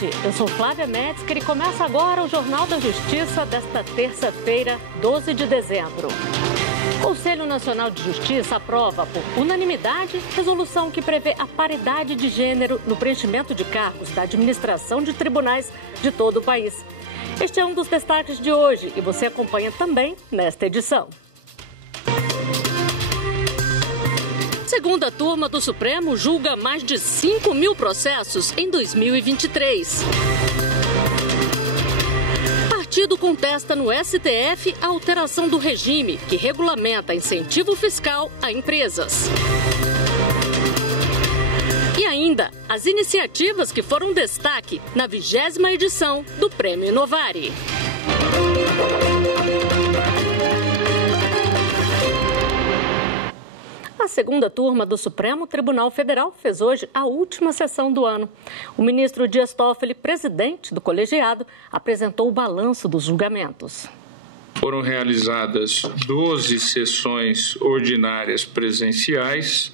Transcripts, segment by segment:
noite, eu sou Flávia Metzger e começa agora o Jornal da Justiça desta terça-feira, 12 de dezembro. O Conselho Nacional de Justiça aprova por unanimidade resolução que prevê a paridade de gênero no preenchimento de cargos da administração de tribunais de todo o país. Este é um dos destaques de hoje e você acompanha também nesta edição. Segunda turma do Supremo julga mais de 5.000 processos em 2023. Partido contesta no STF a alteração do regime que regulamenta incentivo fiscal a empresas. E ainda, as iniciativas que foram destaque na 20ª edição do Prêmio Inovare. A segunda turma do Supremo Tribunal Federal fez hoje a última sessão do ano. O ministro Dias Toffoli, presidente do colegiado, apresentou o balanço dos julgamentos. Foram realizadas 12 sessões ordinárias presenciais,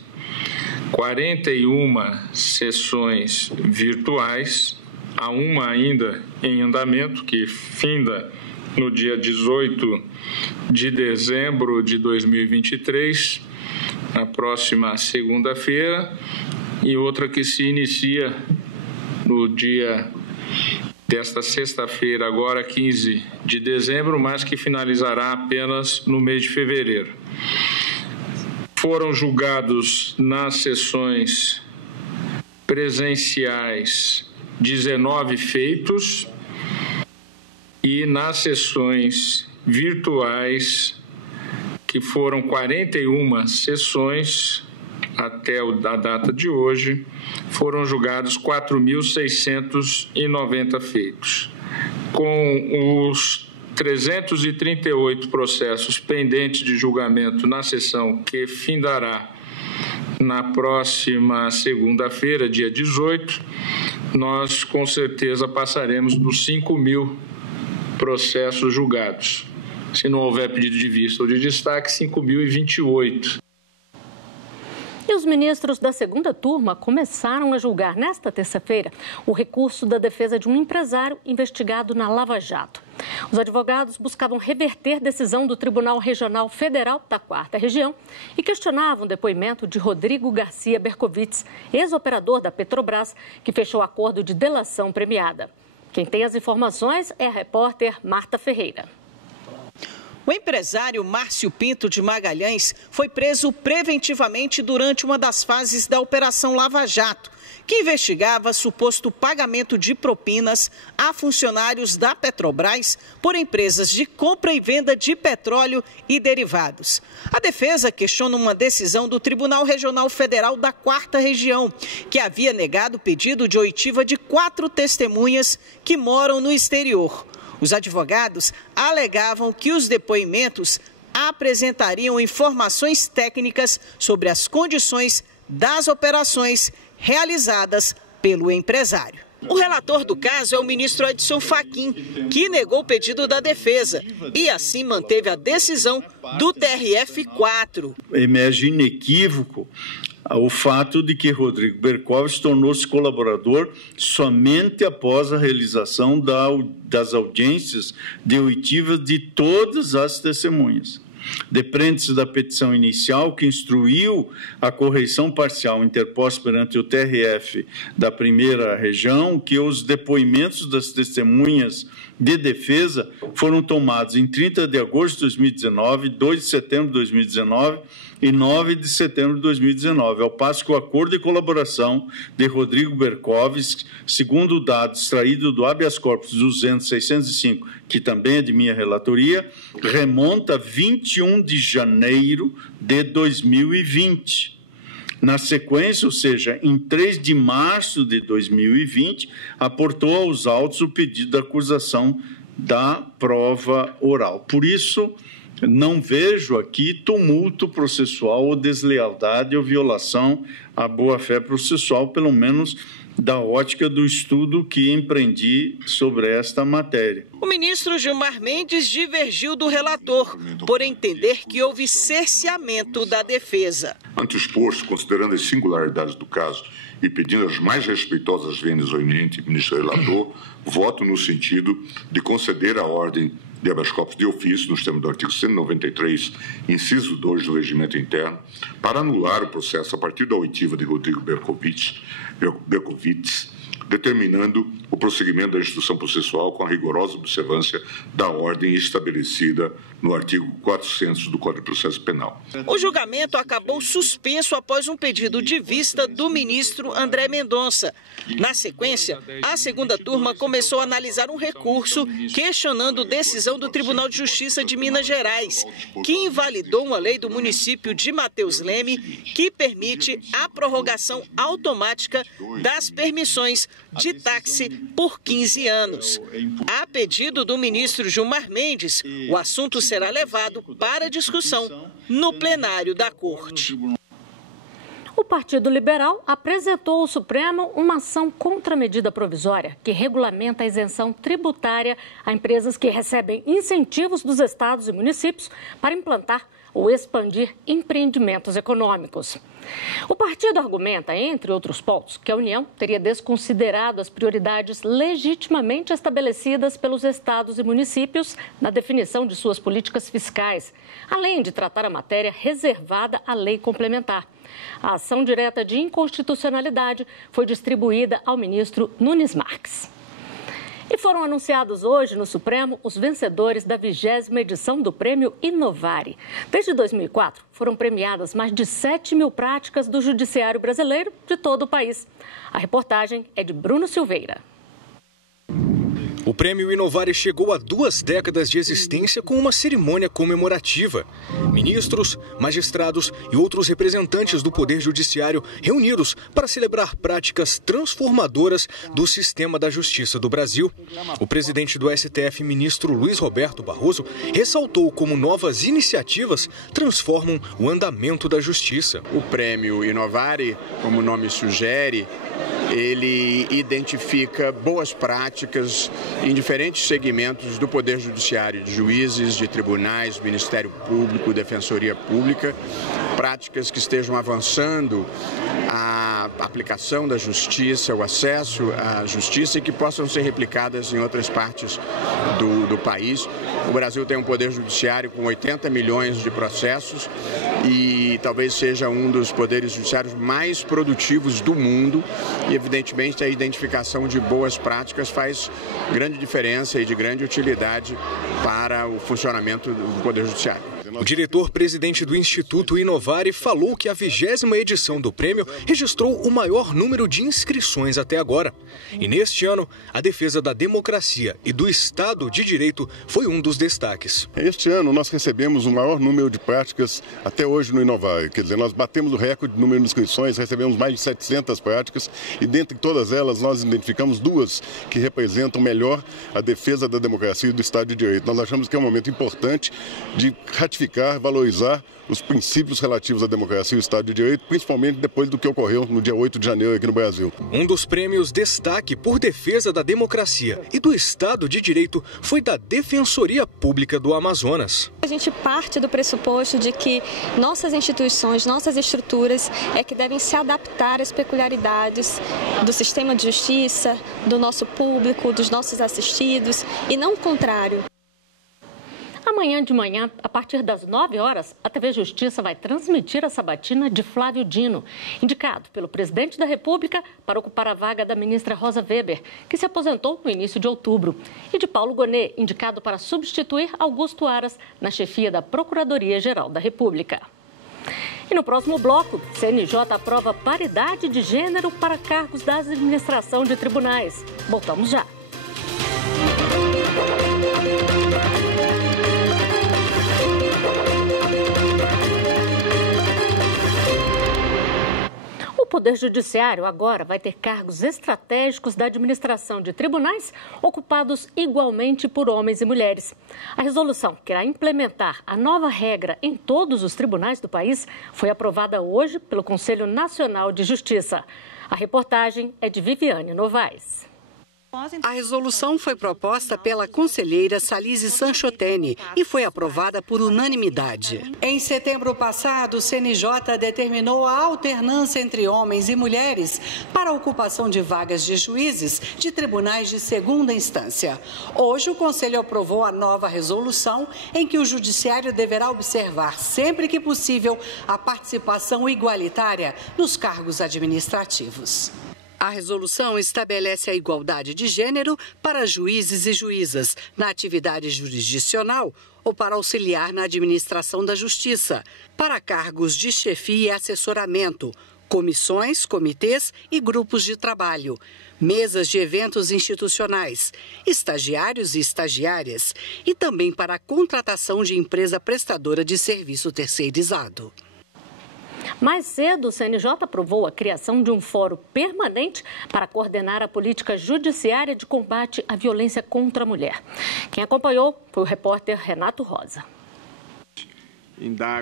41 sessões virtuais, há uma ainda em andamento, que finda no dia 18 de dezembro de 2023, na próxima segunda-feira, e outra que se inicia no dia desta sexta-feira, agora 15 de dezembro, mas que finalizará apenas no mês de fevereiro. Foram julgados nas sessões presenciais 19 feitos e nas sessões virtuais, que foram 41 sessões até a data de hoje, foram julgados 4.690 feitos. Com os 338 processos pendentes de julgamento na sessão que findará na próxima segunda-feira, dia 18, nós com certeza passaremos dos 5.000 processos julgados. Se não houver pedido de vista ou de destaque, 5.028. E os ministros da segunda turma começaram a julgar nesta terça-feira o recurso da defesa de um empresário investigado na Lava Jato. Os advogados buscavam reverter decisão do Tribunal Regional Federal da 4ª Região e questionavam o depoimento de Rodrigo Garcia Bercovitz, ex-operador da Petrobras, que fechou acordo de delação premiada. Quem tem as informações é a repórter Marta Ferreira. O empresário Márcio Pinto de Magalhães foi preso preventivamente durante uma das fases da Operação Lava Jato, que investigava suposto pagamento de propinas a funcionários da Petrobras por empresas de compra e venda de petróleo e derivados. A defesa questiona uma decisão do Tribunal Regional Federal da 4ª Região, que havia negado o pedido de oitiva de 4 testemunhas que moram no exterior. Os advogados alegavam que os depoimentos apresentariam informações técnicas sobre as condições das operações realizadas pelo empresário. O relator do caso é o ministro Edson Fachin, que negou o pedido da defesa e assim manteve a decisão do TRF4. Emerge inequívoco o fato de que Rodrigo Bercovitz tornou-se colaborador somente após a realização das audiências de oitiva de todas as testemunhas. Depreende-se da petição inicial que instruiu a correição parcial interposta perante o TRF da 1ª Região que os depoimentos das testemunhas de defesa foram tomados em 30 de agosto de 2019, 2 de setembro de 2019 e 9 de setembro de 2019, ao passo que o acordo de colaboração de Rodrigo Bercovitz, segundo o dado extraído do habeas corpus 200.605, que também é de minha relatoria, remonta a 21 de janeiro de 2020. Na sequência, ou seja, em 3 de março de 2020, aportou aos autos o pedido da acusação da prova oral. Por isso, não vejo aqui tumulto processual ou deslealdade ou violação à boa-fé processual, pelo menos da ótica do estudo que empreendi sobre esta matéria. O ministro Gilmar Mendes divergiu do relator, por entender que houve cerceamento da defesa. Ante o exposto, considerando as singularidades do caso e pedindo as mais respeitosas vênias ao eminente ministro relator, voto no sentido de conceder a ordem de habeas corpus de ofício, nos termos do artigo 193, inciso 2 do Regimento Interno, para anular o processo a partir da oitiva de Rodrigo Berkowitz, determinando o prosseguimento da instrução processual com a rigorosa observância da ordem estabelecida no artigo 400 do Código de Processo Penal. O julgamento acabou suspenso após um pedido de vista do ministro André Mendonça. Na sequência, a segunda turma começou a analisar um recurso questionando decisão do Tribunal de Justiça de Minas Gerais, que invalidou uma lei do município de Mateus Leme que permite a prorrogação automática das permissões de táxi por 15 anos. A pedido do ministro Gilmar Mendes, o assunto será levado para discussão no plenário da Corte. O Partido Liberal apresentou ao Supremo uma ação contra a medida provisória que regulamenta a isenção tributária a empresas que recebem incentivos dos estados e municípios para implantar ou expandir empreendimentos econômicos. O partido argumenta, entre outros pontos, que a União teria desconsiderado as prioridades legitimamente estabelecidas pelos estados e municípios na definição de suas políticas fiscais, além de tratar a matéria reservada à lei complementar. A ação direta de inconstitucionalidade foi distribuída ao ministro Nunes Marques. E foram anunciados hoje no Supremo os vencedores da 20ª edição do Prêmio Inovare. Desde 2004, foram premiadas mais de 7.000 práticas do judiciário brasileiro de todo o país. A reportagem é de Bruno Silveira. O Prêmio Inovare chegou a 2 décadas de existência com uma cerimônia comemorativa. Ministros, magistrados e outros representantes do Poder Judiciário reunidos para celebrar práticas transformadoras do sistema da Justiça do Brasil. O presidente do STF, ministro Luiz Roberto Barroso, ressaltou como novas iniciativas transformam o andamento da Justiça. O Prêmio Inovare, como o nome sugere, ele identifica boas práticas em diferentes segmentos do Poder Judiciário, de juízes, de tribunais, Ministério Público, Defensoria Pública, práticas que estejam avançando a aplicação da justiça, o acesso à justiça e que possam ser replicadas em outras partes do país. O Brasil tem um Poder Judiciário com 80 milhões de processos e talvez seja um dos poderes judiciários mais produtivos do mundo e, evidentemente, a identificação de boas práticas faz grande diferença e de grande utilidade para o funcionamento do Poder Judiciário. O diretor-presidente do Instituto Inovare falou que a 20ª edição do prêmio registrou o maior número de inscrições até agora. E neste ano, a defesa da democracia e do Estado de Direito foi um dos destaques. Este ano nós recebemos o maior número de práticas até hoje no Inovare. Quer dizer, nós batemos o recorde de número de inscrições, recebemos mais de 700 práticas e dentre todas elas nós identificamos 2 que representam melhor a defesa da democracia e do Estado de Direito. Nós achamos que é um momento importante de ratificar, valorizar os princípios relativos à democracia e ao Estado de Direito, principalmente depois do que ocorreu no dia 8 de janeiro aqui no Brasil. Um dos prêmios destaque por defesa da democracia e do Estado de Direito foi da Defensoria Pública do Amazonas. A gente parte do pressuposto de que nossas instituições, nossas estruturas é que devem se adaptar às peculiaridades do sistema de justiça, do nosso público, dos nossos assistidos e não o contrário. Amanhã de manhã, a partir das 9 horas, a TV Justiça vai transmitir a sabatina de Flávio Dino, indicado pelo presidente da República para ocupar a vaga da ministra Rosa Weber, que se aposentou no início de outubro, e de Paulo Gonet, indicado para substituir Augusto Aras na chefia da Procuradoria-Geral da República. E no próximo bloco, CNJ aprova paridade de gênero para cargos da administração de tribunais. Voltamos já. O Poder Judiciário agora vai ter cargos estratégicos da administração de tribunais ocupados igualmente por homens e mulheres. A resolução que irá implementar a nova regra em todos os tribunais do país foi aprovada hoje pelo Conselho Nacional de Justiça. A reportagem é de Viviane Novaes. A resolução foi proposta pela conselheira Salise Sanchotene e foi aprovada por unanimidade. Em setembro passado, o CNJ determinou a alternância entre homens e mulheres para a ocupação de vagas de juízes de tribunais de segunda instância. Hoje, o Conselho aprovou a nova resolução em que o Judiciário deverá observar, sempre que possível, a participação igualitária nos cargos administrativos. A resolução estabelece a igualdade de gênero para juízes e juízas na atividade jurisdicional ou para auxiliar na administração da justiça, para cargos de chefia e assessoramento, comissões, comitês e grupos de trabalho, mesas de eventos institucionais, estagiários e estagiárias e também para a contratação de empresa prestadora de serviço terceirizado. Mais cedo, o CNJ aprovou a criação de um fórum permanente para coordenar a política judiciária de combate à violência contra a mulher. Quem acompanhou foi o repórter Renato Rosa.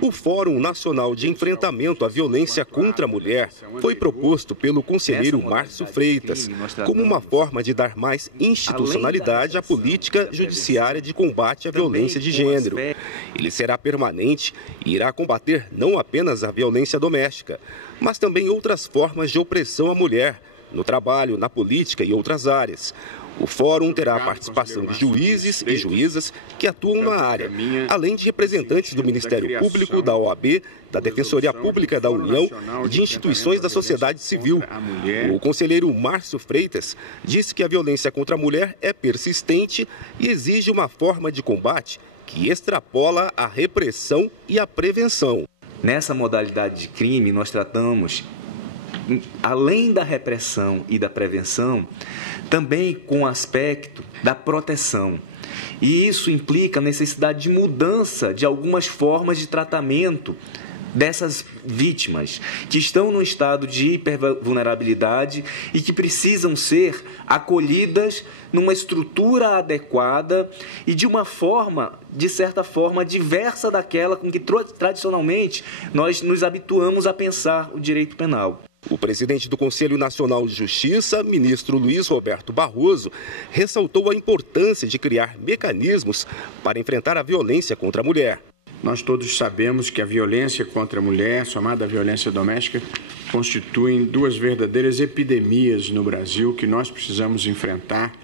O Fórum Nacional de Enfrentamento à Violência contra a Mulher foi proposto pelo conselheiro Márcio Freitas como uma forma de dar mais institucionalidade à política judiciária de combate à violência de gênero. Ele será permanente e irá combater não apenas a violência doméstica, mas também outras formas de opressão à mulher, no trabalho, na política e outras áreas. O fórum terá a participação de juízes e juízas que atuam na área, além de representantes do Ministério Público, da OAB, da Defensoria Pública da União e de instituições da sociedade civil. O conselheiro Márcio Freitas disse que a violência contra a mulher é persistente e exige uma forma de combate que extrapola a repressão e a prevenção. Nessa modalidade de crime, nós tratamos, além da repressão e da prevenção, também com o aspecto da proteção. E isso implica a necessidade de mudança de algumas formas de tratamento dessas vítimas que estão num estado de hipervulnerabilidade e que precisam ser acolhidas numa estrutura adequada e de uma forma, de certa forma, diversa daquela com que tradicionalmente nós nos habituamos a pensar o direito penal. O presidente do Conselho Nacional de Justiça, ministro Luiz Roberto Barroso, ressaltou a importância de criar mecanismos para enfrentar a violência contra a mulher. Nós todos sabemos que a violência contra a mulher, somada à violência doméstica, constituem duas verdadeiras epidemias no Brasil que nós precisamos enfrentar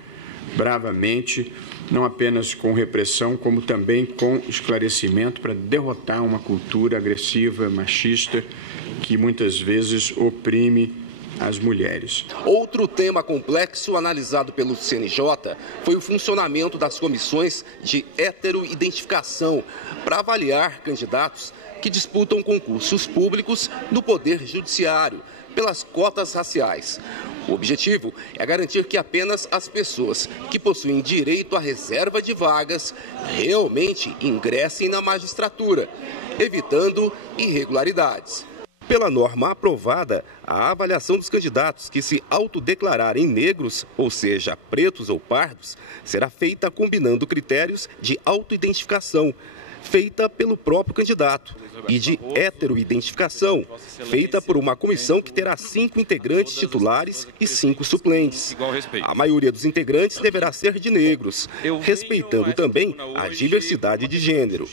bravamente, não apenas com repressão, como também com esclarecimento para derrotar uma cultura agressiva, machista, que muitas vezes oprime as mulheres. Outro tema complexo analisado pelo CNJ foi o funcionamento das comissões de heteroidentificação para avaliar candidatos que disputam concursos públicos no Poder Judiciário pelas cotas raciais. O objetivo é garantir que apenas as pessoas que possuem direito à reserva de vagas realmente ingressem na magistratura, evitando irregularidades. Pela norma aprovada, a avaliação dos candidatos que se autodeclararem negros, ou seja, pretos ou pardos, será feita combinando critérios de autoidentificação, feita pelo próprio candidato, e de heteroidentificação, feita por uma comissão que terá 5 integrantes titulares e 5 suplentes. A maioria dos integrantes deverá ser de negros, respeitando também a diversidade de gênero.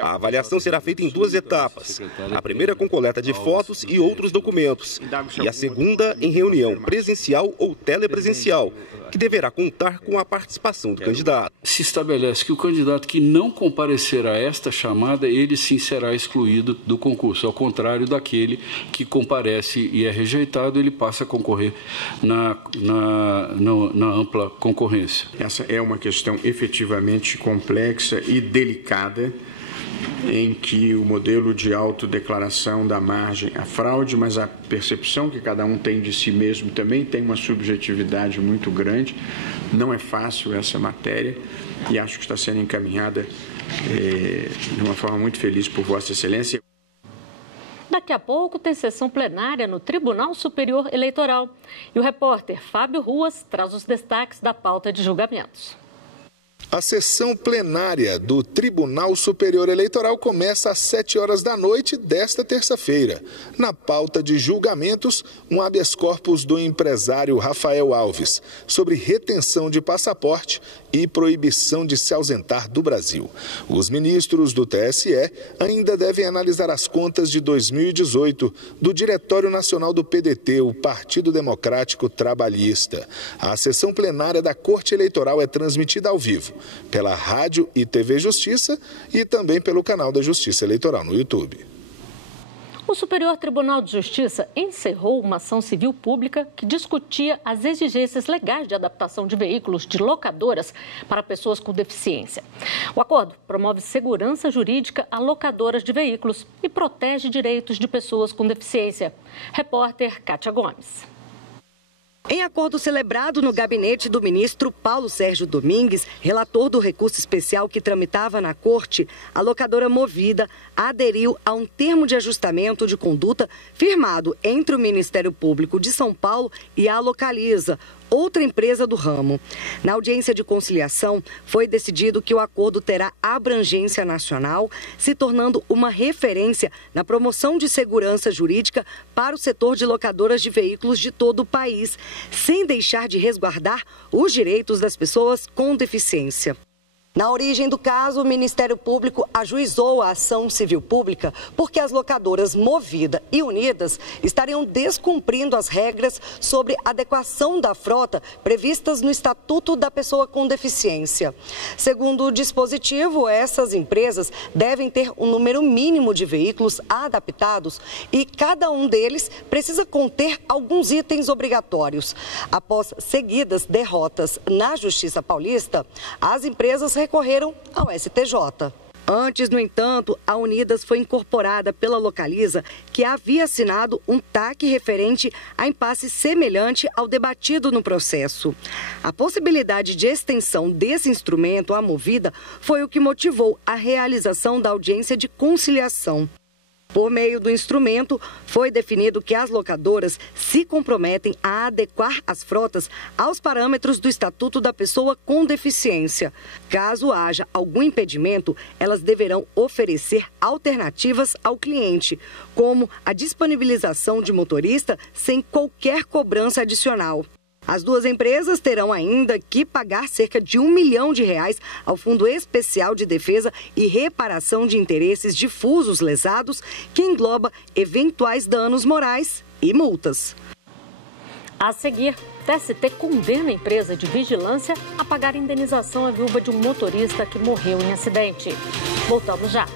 A avaliação será feita em 2 etapas. A primeira com coleta de fotos e outros documentos, e a segunda em reunião presencial ou telepresencial, que deverá contar com a participação do candidato. Se estabelece que o candidato que não comparecer a esta chamada, ele sim será excluído do concurso, ao contrário daquele que comparece e é rejeitado, ele passa a concorrer na ampla concorrência. Essa é uma questão efetivamente complexa e delicada, em que o modelo de autodeclaração dá margem à fraude, mas a percepção que cada um tem de si mesmo também tem uma subjetividade muito grande. Não é fácil essa matéria e acho que está sendo encaminhada de uma forma muito feliz por Vossa Excelência. Daqui a pouco tem sessão plenária no Tribunal Superior Eleitoral. E o repórter Fábio Ruas traz os destaques da pauta de julgamentos. A sessão plenária do Tribunal Superior Eleitoral começa às 7 horas da noite desta terça-feira. Na pauta de julgamentos, um habeas corpus do empresário Rafael Alves sobre retenção de passaporte e proibição de se ausentar do Brasil. Os ministros do TSE ainda devem analisar as contas de 2018 do Diretório Nacional do PDT, o Partido Democrático Trabalhista. A sessão plenária da Corte Eleitoral é transmitida ao vivo pela Rádio e TV Justiça e também pelo canal da Justiça Eleitoral no YouTube. O Superior Tribunal de Justiça encerrou uma ação civil pública que discutia as exigências legais de adaptação de veículos de locadoras para pessoas com deficiência. O acordo promove segurança jurídica a locadoras de veículos e protege direitos de pessoas com deficiência. Repórter Kátia Gomes. Em acordo celebrado no gabinete do ministro Paulo Sérgio Domingues, relator do recurso especial que tramitava na Corte, a locadora Movida aderiu a um termo de ajustamento de conduta firmado entre o Ministério Público de São Paulo e a Localiza, outra empresa do ramo. Na audiência de conciliação, foi decidido que o acordo terá abrangência nacional, se tornando uma referência na promoção de segurança jurídica para o setor de locadoras de veículos de todo o país, sem deixar de resguardar os direitos das pessoas com deficiência. Na origem do caso, o Ministério Público ajuizou a ação civil pública porque as locadoras Movida e Unidas estariam descumprindo as regras sobre adequação da frota previstas no Estatuto da Pessoa com Deficiência. Segundo o dispositivo, essas empresas devem ter um número mínimo de veículos adaptados e cada um deles precisa conter alguns itens obrigatórios. Após seguidas derrotas na Justiça Paulista, as empresas recorreram ao STJ. Antes, no entanto, a Unidas foi incorporada pela Localiza, que havia assinado um TAC referente a impasse semelhante ao debatido no processo. A possibilidade de extensão desse instrumento à Movida foi o que motivou a realização da audiência de conciliação. Por meio do instrumento, foi definido que as locadoras se comprometem a adequar as frotas aos parâmetros do Estatuto da Pessoa com Deficiência. Caso haja algum impedimento, elas deverão oferecer alternativas ao cliente, como a disponibilização de motorista sem qualquer cobrança adicional. As duas empresas terão ainda que pagar cerca de R$1 milhão ao Fundo Especial de Defesa e Reparação de Interesses Difusos Lesados, que engloba eventuais danos morais e multas. A seguir, TST condena a empresa de vigilância a pagar indenização à viúva de um motorista que morreu em acidente. Voltamos já.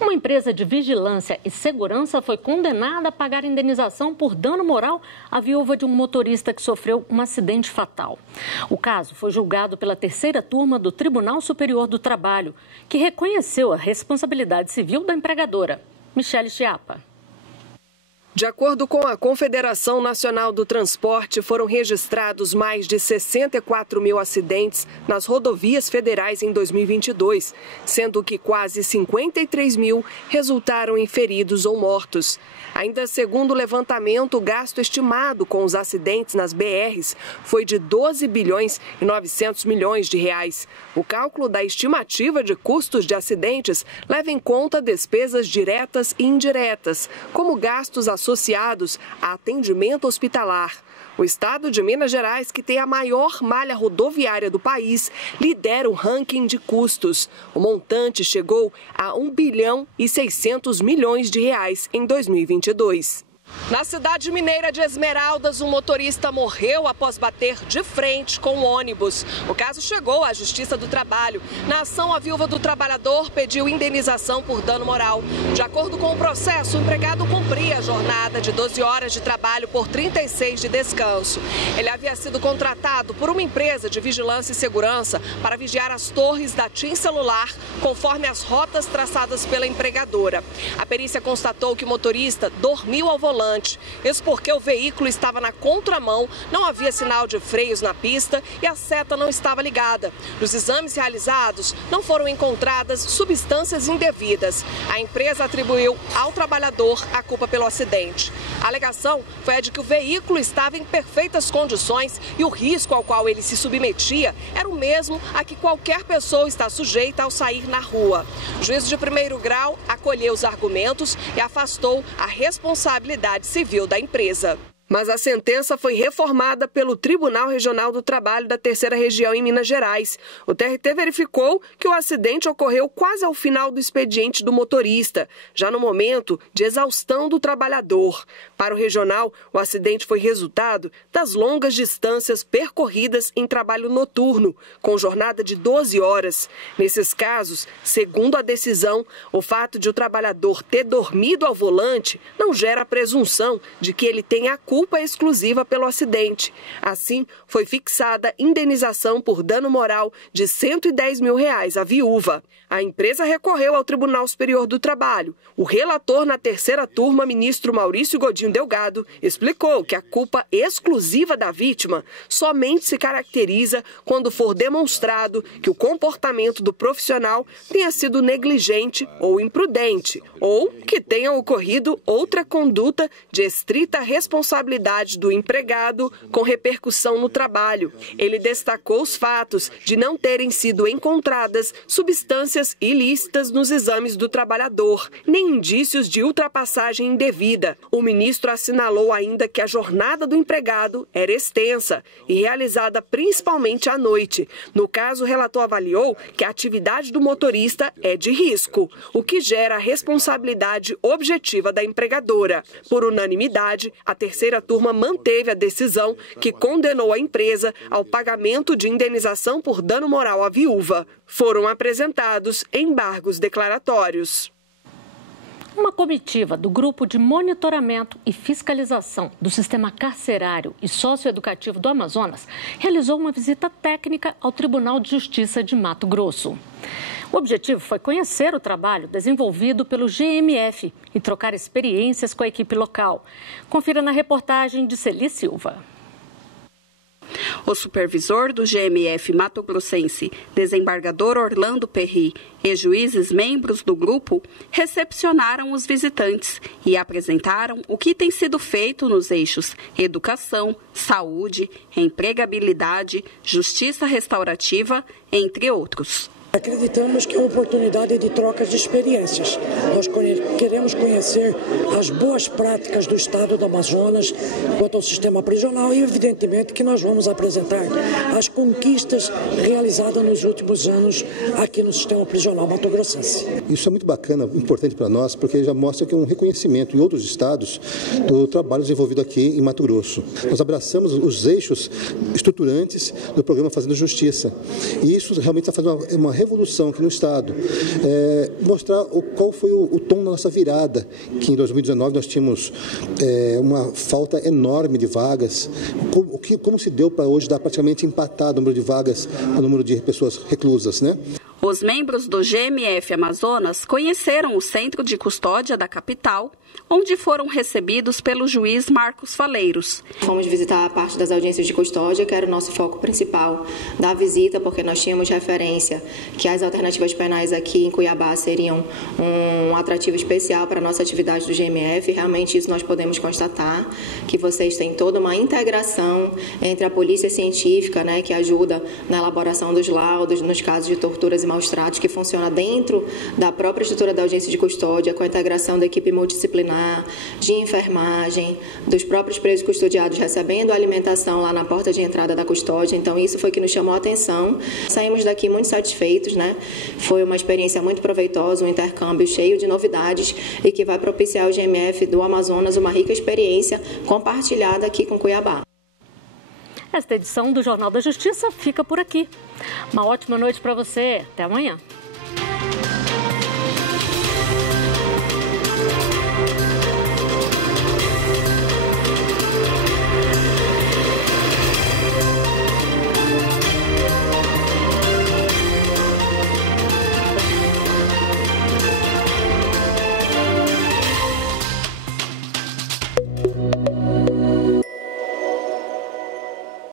Uma empresa de vigilância e segurança foi condenada a pagar indenização por dano moral à viúva de um motorista que sofreu um acidente fatal. O caso foi julgado pela terceira turma do Tribunal Superior do Trabalho, que reconheceu a responsabilidade civil da empregadora. Michele Chiapa. De acordo com a Confederação Nacional do Transporte, foram registrados mais de 64 mil acidentes nas rodovias federais em 2022, sendo que quase 53 mil resultaram em feridos ou mortos. Ainda segundo o levantamento, o gasto estimado com os acidentes nas BRs foi de 12 bilhões e 900 milhões de reais. O cálculo da estimativa de custos de acidentes leva em conta despesas diretas e indiretas, como gastos associados a atendimento hospitalar. O estado de Minas Gerais, que tem a maior malha rodoviária do país, lidera o ranking de custos. O montante chegou a 1 bilhão e 600 milhões de reais em 2022. Na cidade mineira de Esmeraldas, um motorista morreu após bater de frente com um ônibus. O caso chegou à Justiça do Trabalho. Na ação, a viúva do trabalhador pediu indenização por dano moral. De acordo com o processo, o empregado cumpria a jornada de 12 horas de trabalho por 36 de descanso. Ele havia sido contratado por uma empresa de vigilância e segurança para vigiar as torres da TIM Celular, conforme as rotas traçadas pela empregadora. A perícia constatou que o motorista dormiu ao volante volante. Isso porque o veículo estava na contramão, não havia sinal de freios na pista e a seta não estava ligada. Nos exames realizados, não foram encontradas substâncias indevidas. A empresa atribuiu ao trabalhador a culpa pelo acidente. A alegação foi a de que o veículo estava em perfeitas condições e o risco ao qual ele se submetia era o mesmo a que qualquer pessoa está sujeita ao sair na rua. O juiz de primeiro grau acolheu os argumentos e afastou a responsabilidade civil da empresa. Mas a sentença foi reformada pelo Tribunal Regional do Trabalho da Terceira Região em Minas Gerais. O TRT verificou que o acidente ocorreu quase ao final do expediente do motorista, já no momento de exaustão do trabalhador. Para o regional, o acidente foi resultado das longas distâncias percorridas em trabalho noturno, com jornada de 12 horas. Nesses casos, segundo a decisão, o fato de o trabalhador ter dormido ao volante não gera a presunção de que ele tenha a culpa exclusiva pelo acidente. Assim, foi fixada indenização por dano moral de R$110 mil à viúva. A empresa recorreu ao Tribunal Superior do Trabalho. O relator na terceira turma, ministro Maurício Godinho Delgado, explicou que a culpa exclusiva da vítima somente se caracteriza quando for demonstrado que o comportamento do profissional tenha sido negligente ou imprudente, ou que tenha ocorrido outra conduta de estrita responsabilidade do empregado com repercussão no trabalho. Ele destacou os fatos de não terem sido encontradas substâncias ilícitas nos exames do trabalhador, nem indícios de ultrapassagem indevida. O ministro assinalou ainda que a jornada do empregado era extensa e realizada principalmente à noite. No caso, o relator avaliou que a atividade do motorista é de risco, o que gera a responsabilidade objetiva da empregadora. Por unanimidade, a terceira turma manteve a decisão que condenou a empresa ao pagamento de indenização por dano moral à viúva. Foram apresentados embargos declaratórios. Uma comitiva do Grupo de Monitoramento e Fiscalização do Sistema Carcerário e Socioeducativo do Amazonas realizou uma visita técnica ao Tribunal de Justiça de Mato Grosso. O objetivo foi conhecer o trabalho desenvolvido pelo GMF e trocar experiências com a equipe local. Confira na reportagem de Celi Silva. O supervisor do GMF Mato Grossense, desembargador Orlando Perry, e juízes membros do grupo recepcionaram os visitantes e apresentaram o que tem sido feito nos eixos educação, saúde, empregabilidade, justiça restaurativa, entre outros. Acreditamos que é uma oportunidade de trocas de experiências. Nós queremos conhecer as boas práticas do Estado do Amazonas quanto ao sistema prisional e, evidentemente, que nós vamos apresentar as conquistas realizadas nos últimos anos aqui no sistema prisional mato-grossense. Isso é muito bacana, importante para nós, porque já mostra que é um reconhecimento em outros estados do trabalho desenvolvido aqui em Mato Grosso. Nós abraçamos os eixos estruturantes do programa Fazendo Justiça. E isso realmente está fazendo uma revolução aqui no Estado, mostrar qual foi o tom da nossa virada, que em 2019 nós tínhamos uma falta enorme de vagas, como se deu para hoje dar praticamente empatado o número de vagas ao número de pessoas reclusas, né? Os membros do GMF Amazonas conheceram o centro de custódia da capital, onde foram recebidos pelo juiz Marcos Faleiros. Fomos visitar a parte das audiências de custódia, que era o nosso foco principal da visita, porque nós tínhamos referência que as alternativas penais aqui em Cuiabá seriam um atrativo especial para a nossa atividade do GMF. Realmente isso nós podemos constatar, que vocês têm toda uma integração entre a polícia científica, né, que ajuda na elaboração dos laudos, nos casos de torturas e maus-tratos, que funciona dentro da própria estrutura da audiência de custódia, com a integração da equipe multidisciplinar, de enfermagem, dos próprios presos custodiados recebendo a alimentação lá na porta de entrada da custódia. Então isso foi que nos chamou a atenção. Saímos daqui muito satisfeitos, né? Foi uma experiência muito proveitosa, um intercâmbio cheio de novidades e que vai propiciar ao GMF do Amazonas uma rica experiência compartilhada aqui com Cuiabá. Esta edição do Jornal da Justiça fica por aqui. Uma ótima noite para você. Até amanhã.